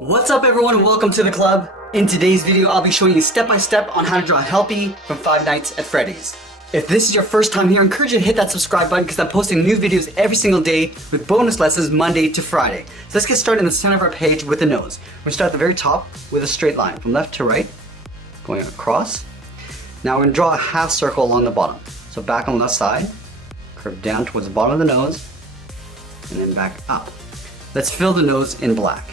What's up everyone, welcome to the club. In today's video, I'll be showing you step by step on how to draw Helpy from Five Nights at Freddy's. If this is your first time here, I encourage you to hit that subscribe button because I'm posting new videos every single day with bonus lessons Monday to Friday. So let's get started in the center of our page with the nose. We're gonna start at the very top with a straight line from left to right, going across. Now we're gonna draw a half circle along the bottom. So back on the left side, curve down towards the bottom of the nose, and then back up. Let's fill the nose in black.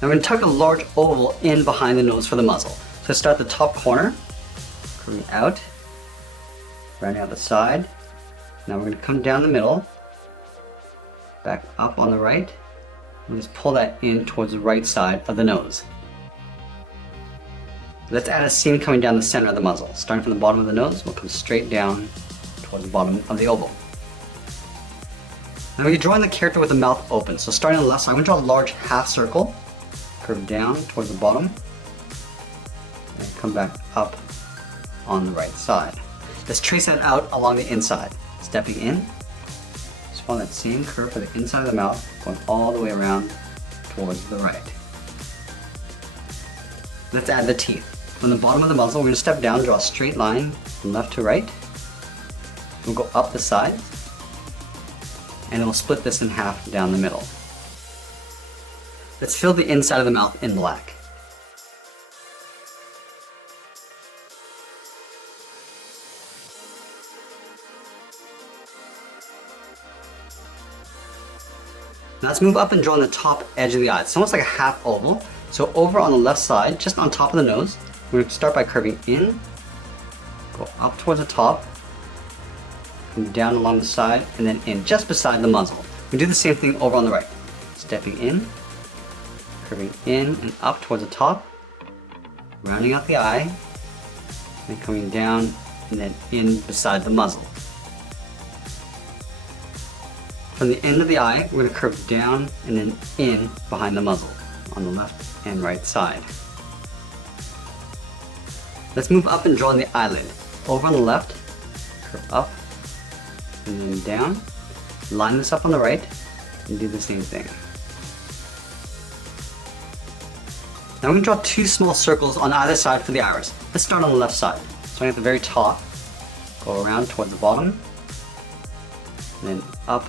Now we're going to tuck a large oval in behind the nose for the muzzle. So start at the top corner, curving out, rounding out the side. Now we're going to come down the middle, back up on the right, and just pull that in towards the right side of the nose. Let's add a seam coming down the center of the muzzle. Starting from the bottom of the nose, we'll come straight down towards the bottom of the oval. Now we're drawing the character with the mouth open. So starting on the left side, I'm going to draw a large half circle. Curve down towards the bottom and come back up on the right side. Let's trace that out along the inside. Stepping in, just follow that same curve for the inside of the mouth, going all the way around towards the right. Let's add the teeth. From the bottom of the muzzle, we're going to step down, draw a straight line from left to right. We'll go up the sides, and we'll split this in half down the middle. Let's fill the inside of the mouth in black. Now let's move up and draw on the top edge of the eye. It's almost like a half oval. So over on the left side, just on top of the nose, we're going to start by curving in, go up towards the top, and down along the side, and then in just beside the muzzle. We do the same thing over on the right. Stepping in, curving in and up towards the top, rounding out the eye, and coming down and then in beside the muzzle. From the end of the eye, we're going to curve down and then in behind the muzzle on the left and right side. Let's move up and draw the eyelid. Over on the left, curve up and then down, line this up on the right, and do the same thing. Now we're going to draw two small circles on either side for the iris. Let's start on the left side. Starting at the very top, go around towards the bottom, and then up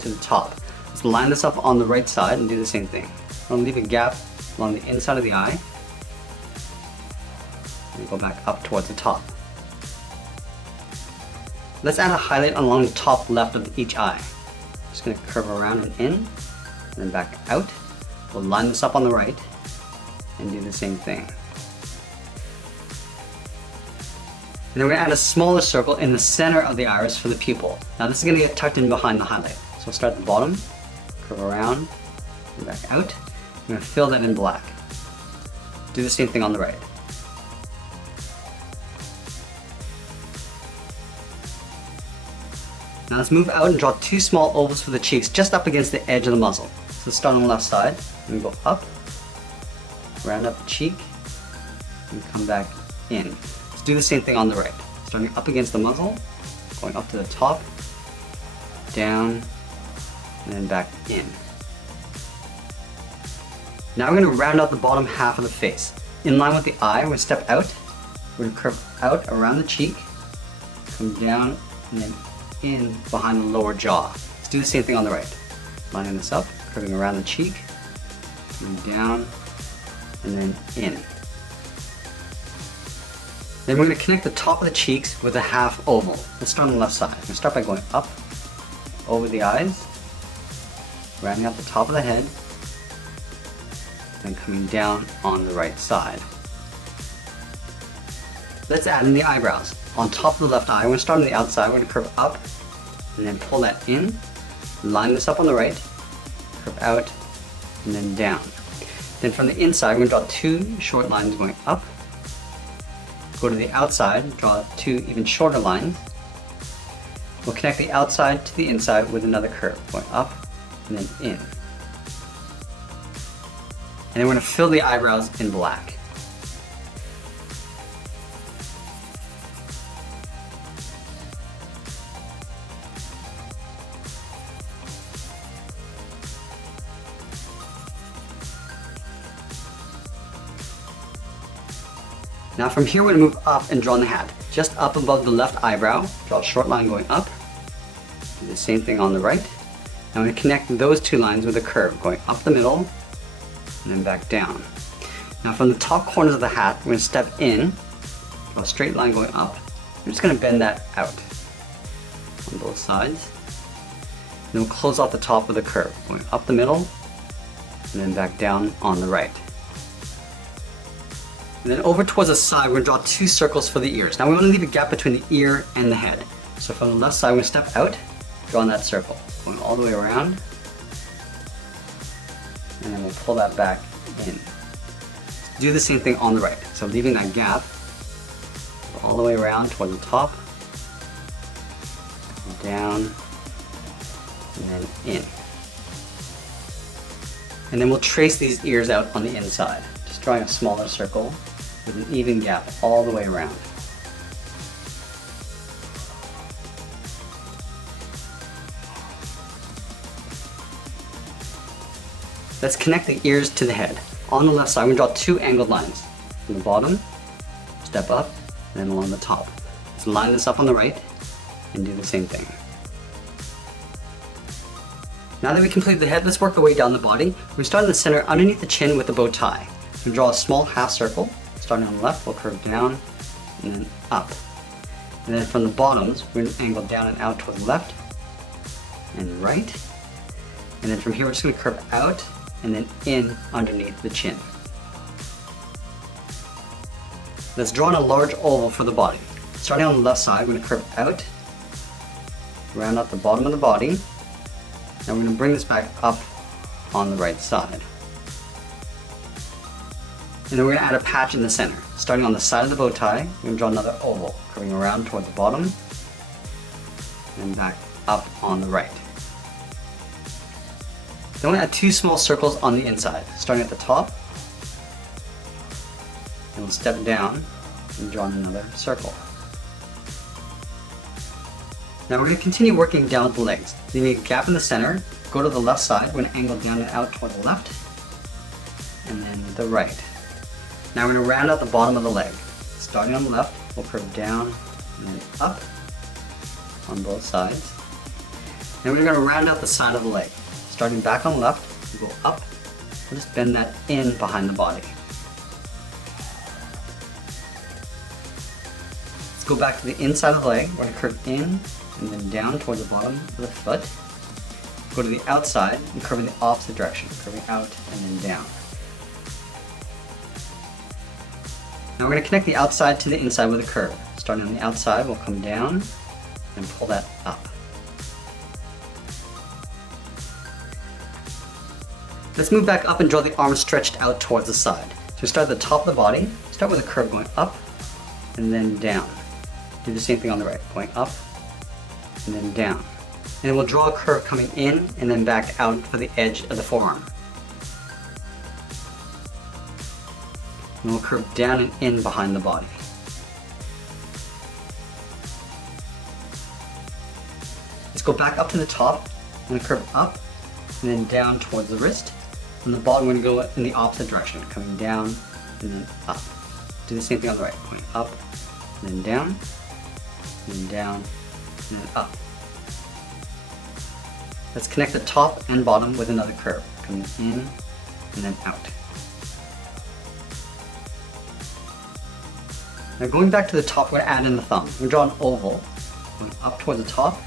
to the top. Let's line this up on the right side and do the same thing. I'm going to leave a gap along the inside of the eye, and go back up towards the top. Let's add a highlight along the top left of each eye. Just going to curve around and in, and then back out. We'll line this up on the right, and do the same thing. And then we're going to add a smaller circle in the center of the iris for the pupil. Now this is going to get tucked in behind the highlight. So we'll start at the bottom, curve around, and back out. We're going to fill that in black. Do the same thing on the right. Now let's move out and draw two small ovals for the cheeks just up against the edge of the muzzle. So start on the left side, and go up, round up the cheek, and come back in. Let's do the same thing on the right. Starting up against the muzzle, going up to the top, down, and then back in. Now we're going to round out the bottom half of the face. In line with the eye, we're going to step out, we're going to curve out around the cheek, come down, and then in behind the lower jaw. Let's do the same thing on the right. Lining this up, curving around the cheek, and down, and then in. Then we're going to connect the top of the cheeks with a half oval. Let's start on the left side. We're going to start by going up, over the eyes, rounding out the top of the head, then coming down on the right side. Let's add in the eyebrows. On top of the left eye, we're going to start on the outside. We're going to curve up, and then pull that in, line this up on the right, curve out, and then down. Then from the inside, we're going to draw two short lines going up, go to the outside, draw two even shorter lines. We'll connect the outside to the inside with another curve, going up and then in. And then we're going to fill the eyebrows in black. Now from here, we're going to move up and draw on the hat. Just up above the left eyebrow, draw a short line going up. Do the same thing on the right. Now I'm going to connect those two lines with a curve, going up the middle and then back down. Now from the top corners of the hat, we're going to step in, draw a straight line going up. We're just going to bend that out on both sides. Then we'll close off the top with a curve, going up the middle and then back down on the right. And then over towards the side, we're going to draw two circles for the ears. Now we want to leave a gap between the ear and the head. So from the left side, we're going to step out, draw in that circle, going all the way around, and then we'll pull that back in. Do the same thing on the right. So leaving that gap, go all the way around towards the top, down, and then in. And then we'll trace these ears out on the inside, just drawing a smaller circle with an even gap all the way around. Let's connect the ears to the head. On the left side, we're going to draw two angled lines. From the bottom, step up, and then along the top. Let's line this up on the right and do the same thing. Now that we completed the head, let's work our way down the body. We start in the center underneath the chin with the bow tie. So we draw a small half circle. Starting on the left, we'll curve down and then up. And then from the bottoms, we're going to angle down and out toward the left and right. And then from here, we're just going to curve out and then in underneath the chin. Let's draw in a large oval for the body. Starting on the left side, we're going to curve out, round out the bottom of the body. Now we're going to bring this back up on the right side. And then we're going to add a patch in the center. Starting on the side of the bow tie, we're going to draw another oval, curving around toward the bottom, and back up on the right. Then we'll add two small circles on the inside, starting at the top, and we'll step down and draw another circle. Now we're going to continue working down with the legs. Leaving a gap in the center, go to the left side, we're going to angle down and out toward the left, and then the right. Now we're going to round out the bottom of the leg. Starting on the left, we'll curve down and then up on both sides. Then we're going to round out the side of the leg. Starting back on the left, we'll go up, we'll just bend that in behind the body. Let's go back to the inside of the leg. We're going to curve in and then down toward the bottom of the foot. Go to the outside and curve in the opposite direction, curving out and then down. Now we're going to connect the outside to the inside with a curve. Starting on the outside, we'll come down and pull that up. Let's move back up and draw the arms stretched out towards the side. So we start at the top of the body, start with a curve going up and then down. Do the same thing on the right, going up and then down. And then we'll draw a curve coming in and then back out for the edge of the forearm. And we'll curve down and in behind the body. Let's go back up to the top and curve up and then down towards the wrist. On the bottom, we're going to go in the opposite direction, coming down and then up. Do the same thing on the right, going up and then down and then up. Let's connect the top and bottom with another curve, coming in and then out. Now going back to the top, we're going to add in the thumb. We're going to draw an oval, going up towards the top,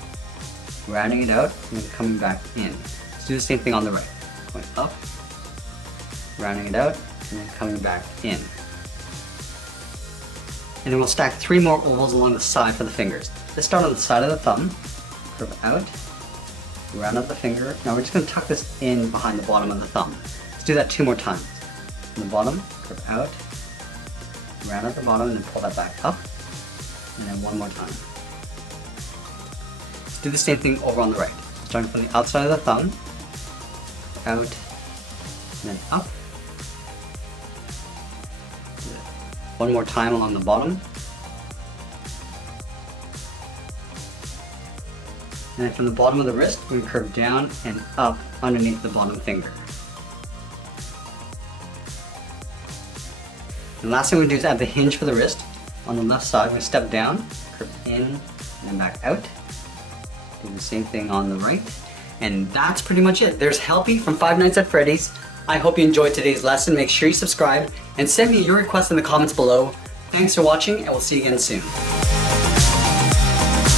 rounding it out, and then coming back in. Let's do the same thing on the right. Going up, rounding it out, and then coming back in. And then we'll stack 3 more ovals along the side for the fingers. Let's start on the side of the thumb, curve out, round out the finger. Now we're just going to tuck this in behind the bottom of the thumb. Let's do that 2 more times. From the bottom, curve out, round out the bottom, and then pull that back up. And then 1 more time. Let's do the same thing over on the right. Starting from the outside of the thumb, out, and then up. 1 more time along the bottom. And then from the bottom of the wrist, we curve down and up underneath the bottom finger. And The last thing we're gonna do is add the hinge for the wrist. On the left side, I'm gonna step down, curve in, and then back out. Do the same thing on the right. And that's pretty much it. There's Helpy from Five Nights at Freddy's. I hope you enjoyed today's lesson. Make sure you subscribe and send me your requests in the comments below. Thanks for watching, and we'll see you again soon.